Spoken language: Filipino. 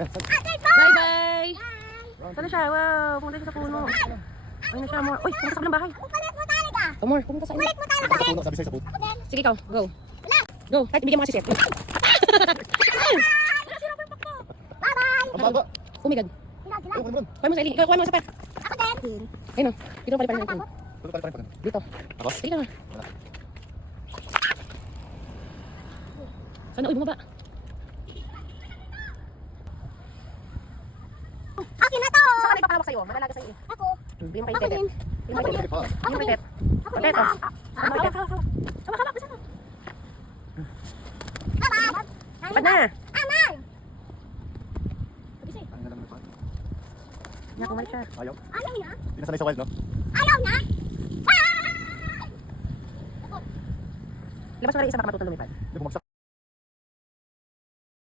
Bye-bye! Saan na siya? Wow, pumunta siya sa puno. Ayun na siya, Amor. Uy, pumunta sa kabilang bahay. Amor, pumunta sa inyo. Puno, sabi sa'yo sa puno. Sige, ikaw. Go. Go. Kahit ibigyan mo kasi chef. Ang baba. Oh my God. Ayun, ano Kuha mo sa Eli. Kuha mo sa pa. Ayun o. Dito pala natin. Puno pa rin. Dito. Ako? Sige na. Sana, uy, bumaba. Akin na to! Saan ka na ipapalawak sa'yo? Malalaga sa'yo eh. Ako. Bigyan pa Ako yung din. tetet. Bigyan pa yung tetet. Bigyan pa yung tetet. Ako Tetet, din. oh. Ano yung tetet? Hawak. Ba't na? Amal! Ang galang na. Yan, kumalik siya. Ayaw. Ayaw niya? Hindi na sanay sa wild, no? Ayaw niya? Labas mo na rin isa baka matutong lumipad. Hindi bumagsak.